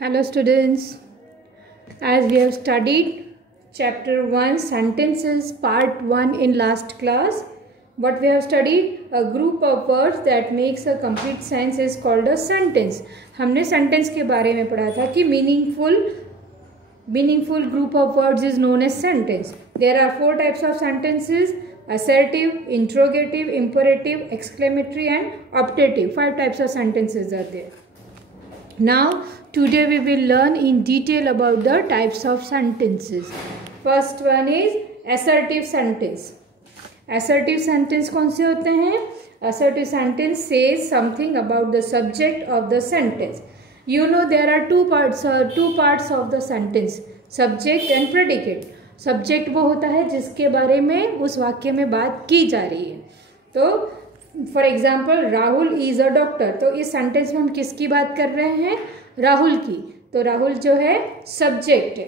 Hello students, as we have studied chapter 1 sentences part 1 in last class, what we have studied, a group of words that makes a complete sentence is called a sentence. हमने sentence के बारे में पढ़ा था कि meaningful group of words is known as sentence. There are 4 types of sentences: assertive, interrogative, imperative, exclamatory and optative. 5 types of sentences are there. Now today we will learn in detail about the types of sentences. First one is assertive sentence. Assertive sentence कौन से होते हैं? Assertive sentence says something about the subject of the sentence. You know there are two parts of the sentence, subject and predicate. Subject वो होता है जिसके बारे में उस वाक्य में बात की जा रही है. तो for example Rahul is a doctor, तो इस सेंटेंस में हम किसकी बात कर रहे हैं? राहुल की. तो राहुल जो है सब्जेक्ट है.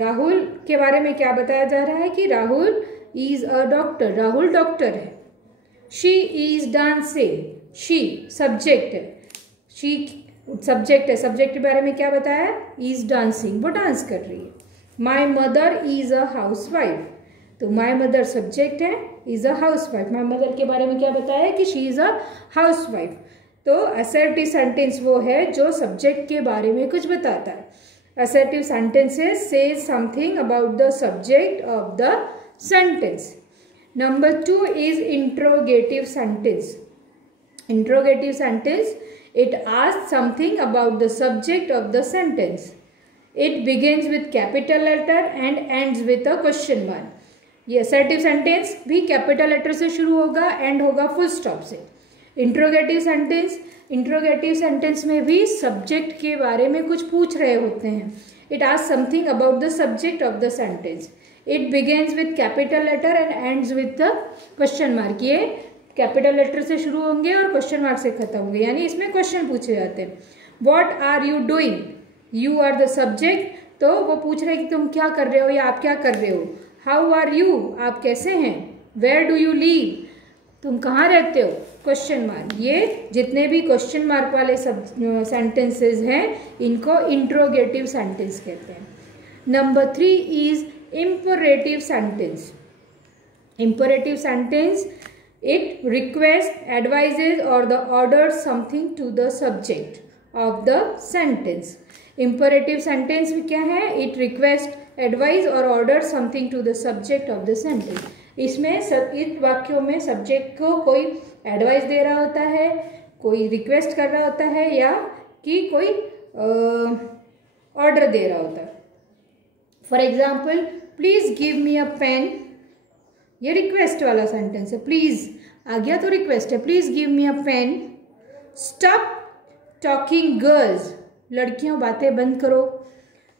राहुल के बारे में क्या बताया जा रहा है कि Rahul is a doctor, Rahul doctor है. She is dancing, she subject है, शी सब्जेक्ट है. सब्जेक्ट के बारे में क्या बताया? इज डांसिंग, वो डांस कर रही है. My mother is a house wife, तो माई मदर सब्जेक्ट है, is a house wife. My mother के बारे में क्या बताया कि she is a house wife. तो असर्टिव सेंटेंस वो है जो सब्जेक्ट के बारे में कुछ बताता है. असर्टिव सेंटेंसेस से something about the subject of the sentence. Number 2 is interrogative sentence. Interrogative sentence, it asks something about the subject of the sentence. It begins with capital letter and ends with a question mark. ये assertive sentence भी capital letter से शुरू होगा, end होगा full stop से. Interrogative sentence में भी subject के बारे में कुछ पूछ रहे होते हैं. It asks something about the subject of the sentence. It begins with capital letter and ends with the question mark. ये कैपिटल लेटर से शुरू होंगे और क्वेश्चन मार्क से खत्म होंगे, यानी इसमें क्वेश्चन पूछे जाते हैं. What are you doing, you are the subject, तो वो पूछ रहे कि तुम क्या कर रहे हो या आप क्या कर रहे हो. हाउ आर यू, आप कैसे हैं. वेयर डू यू लिव, तुम कहाँ रहते हो, क्वेश्चन मार्क. ये जितने भी क्वेश्चन मार्क वाले सब सेंटेंसेस हैं इनको इंट्रोगेटिव सेंटेंस कहते हैं. Number 3 is imperative sentence. Imperative sentence, it requests, advises or the orders something to the subject of the sentence. Imperative sentence में क्या है? It requests, advise or orders something to the subject of the sentence. इसमें इन वाक्यों में subject को कोई advice दे रहा होता है, कोई रिक्वेस्ट कर रहा होता है या कि कोई ऑर्डर दे रहा होता है. For example, please give me a pen. ये रिक्वेस्ट वाला सेंटेंस है. प्लीज आ गया तो रिक्वेस्ट है. Please give me a pen. Stop talking girls, लड़कियों बातें बंद करो.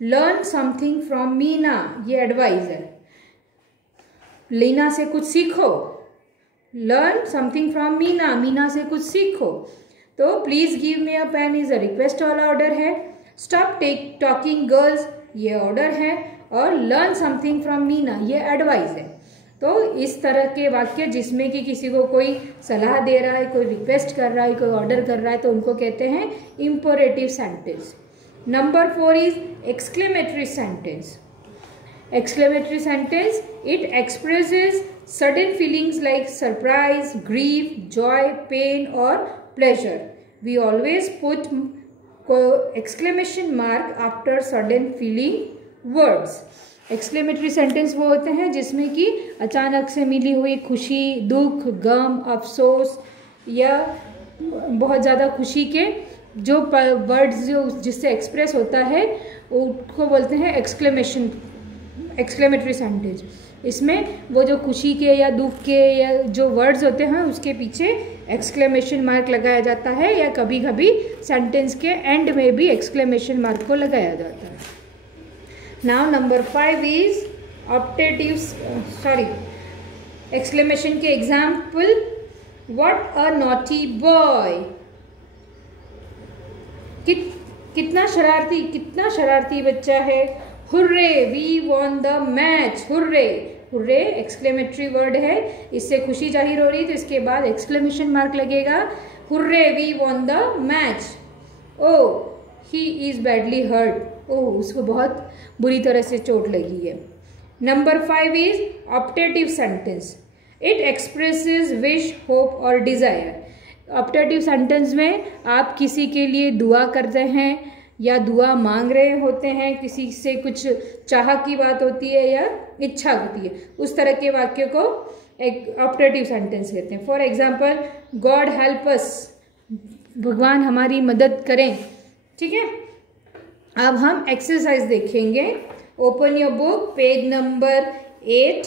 लर्न समथिंग फ्रॉम मीना, ये एडवाइस है. लीना से कुछ सीखो. Learn something from Meena, Meena से कुछ सीखो. तो please give me a pen is a request वाला ऑर्डर है. स्टॉप टॉकिंग गर्ल्स, ये ऑर्डर है. और लर्न समथिंग फ्रॉम मीना, ये एडवाइस है. तो इस तरह के वाक्य जिसमें कि किसी को कोई सलाह दे रहा है, कोई रिक्वेस्ट कर रहा है, कोई ऑर्डर कर रहा है, तो उनको कहते हैं imperative sentence. Number 4 is exclamatory sentence. Exclamatory sentence, it expresses sudden feelings like surprise, grief, joy, pain और pleasure. We always put exclamation mark after sudden feeling words. Exclamatory sentence वो होते हैं जिसमें कि अचानक से मिली हुई खुशी, दुख, गम, अफसोस या बहुत ज़्यादा खुशी के जो वर्ड्स जो जिससे एक्सप्रेस होता है उसको बोलते हैं एक्सक्लेमेटरी सेंटेंस. इसमें वो जो खुशी के या दुख के या जो वर्ड्स होते हैं उसके पीछे एक्सक्लेमेशन मार्क लगाया जाता है, या कभी कभी सेंटेंस के एंड में भी एक्सक्लेमेशन मार्क को लगाया जाता है. Now number 5 is exclamation के example. What a naughty boy, कितना शरारती बच्चा है. Hurray, we won the match. Hurray exclamatory word है, इससे खुशी जाहिर हो रही है तो इसके बाद exclamation mark लगेगा. Hurray, we won the match. Oh, he is badly hurt, oh उसको बहुत बुरी तरह से चोट लगी है। Number 5 is optative sentence, it expresses wish, hope और डिज़ायर। ऑप्टेटिव सेंटेंस में आप किसी के लिए दुआ करते हैं या दुआ मांग रहे होते हैं, किसी से कुछ चाह की बात होती है या इच्छा होती है, उस तरह के वाक्य को एक ऑप्टेटिव सेंटेंस कहते हैं। For example, God help us, भगवान हमारी मदद करें। ठीक है, अब हम एक्सरसाइज देखेंगे। Open your book, page number 8,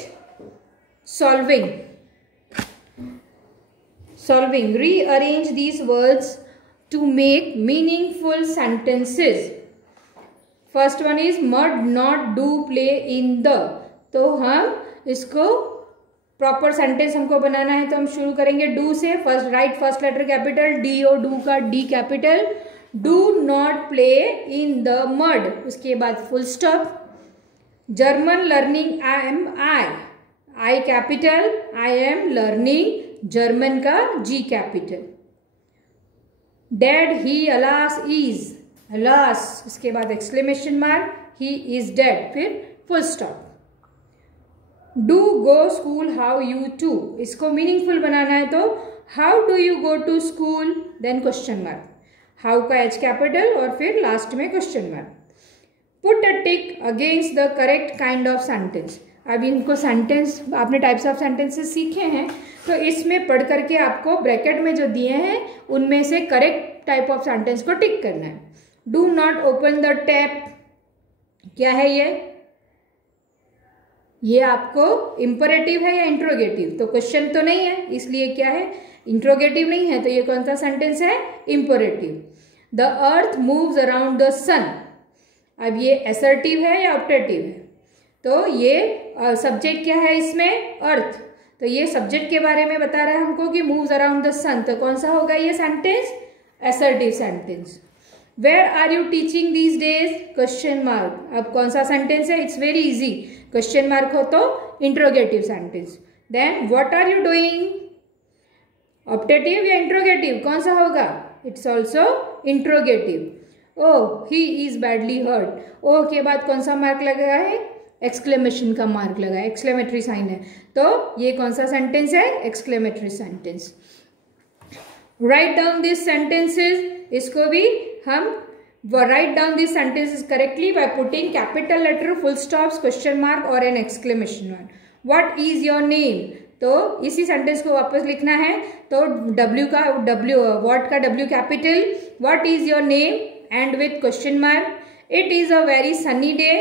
solving. Solving, rearrange these words to make meaningful sentences. First one is mud not do play in the, तो हम इसको प्रॉपर सेंटेंस हमको बनाना है, तो हम शुरू करेंगे डू से। First write first letter capital, D O do का D capital, do not play in the mud, उसके बाद full stop. German learning I am, I capital, I am learning, German का G capital. Dead he alas is, alas इसके बाद exclamation mark, he is dead, फिर full stop. Do go school, how you to, इसको meaningful बनाना है तो how do you go to school, then question mark, how का H capital और फिर लास्ट में question mark. Put a tick against the correct kind of sentence. अब इनको सेंटेंस आपने टाइप्स ऑफ सेंटेंसेस सीखे हैं, तो इसमें पढ़ करके आपको ब्रैकेट में जो दिए हैं उनमें से करेक्ट टाइप ऑफ सेंटेंस को टिक करना है। Do not open the tap, क्या है ये आपको इंपरेटिव है या इंट्रोगेटिव, तो क्वेश्चन तो नहीं है, इसलिए क्या है, इंट्रोगेटिव नहीं है, तो ये कौन सा सेंटेंस है, imperative. The earth moves around the sun, अब ये असर्टिव है या ऑप्टेटिव है, तो ये सब्जेक्ट क्या है इसमें, अर्थ, तो ये सब्जेक्ट के बारे में बता रहा है हमको कि मूव्स अराउंड द सन, तो कौन सा होगा ये sentence, assertive sentence. Where are you teaching these days, question mark, अब कौन सा सेंटेंस है, it's very easy, question mark हो तो interrogative sentence. Then what are you doing, optative या इंट्रोगेटिव, कौन सा होगा, it's also interrogative. Oh he is badly hurt, oh के बाद कौन सा मार्क लगा है, एक्सक्लेमेशन का मार्क लगा है, एक्सक्लेमेटरी साइन है, तो ये कौन सा सेंटेंस है, exclamatory sentence. Write down this sentences, इसको भी हम write down this sentences correctly by putting capital letter, full stops, question mark और an exclamation mark. What is your name, तो इसी सेंटेंस को वापस लिखना है, तो डब्ल्यू का डब्ल्यू, व्हाट का W capital, what is your name end with question mark. It is a very sunny day,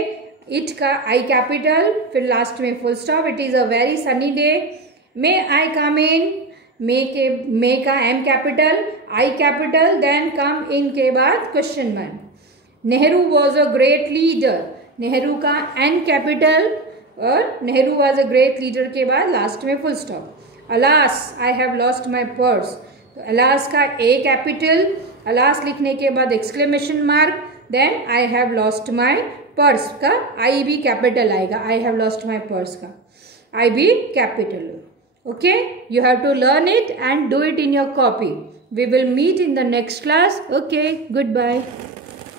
it का आई कैपिटल, फिर लास्ट में full stop, it is a very sunny day. May I come in, may का M capital, I capital, then come in के बाद question mark. Nehru was a great leader, Nehru का N capital और Nehru was a great leader के बाद last में full stop. Alas I have lost my purse, तो alas का ए कैपिटल, अलास लिखने के बाद exclamation mark, then I have lost my purse का आई भी कैपिटल आएगा, I have lost my purse का आई भी capital. Okay, you have to learn it and do it in your copy. We will meet in the next class. Okay, goodbye.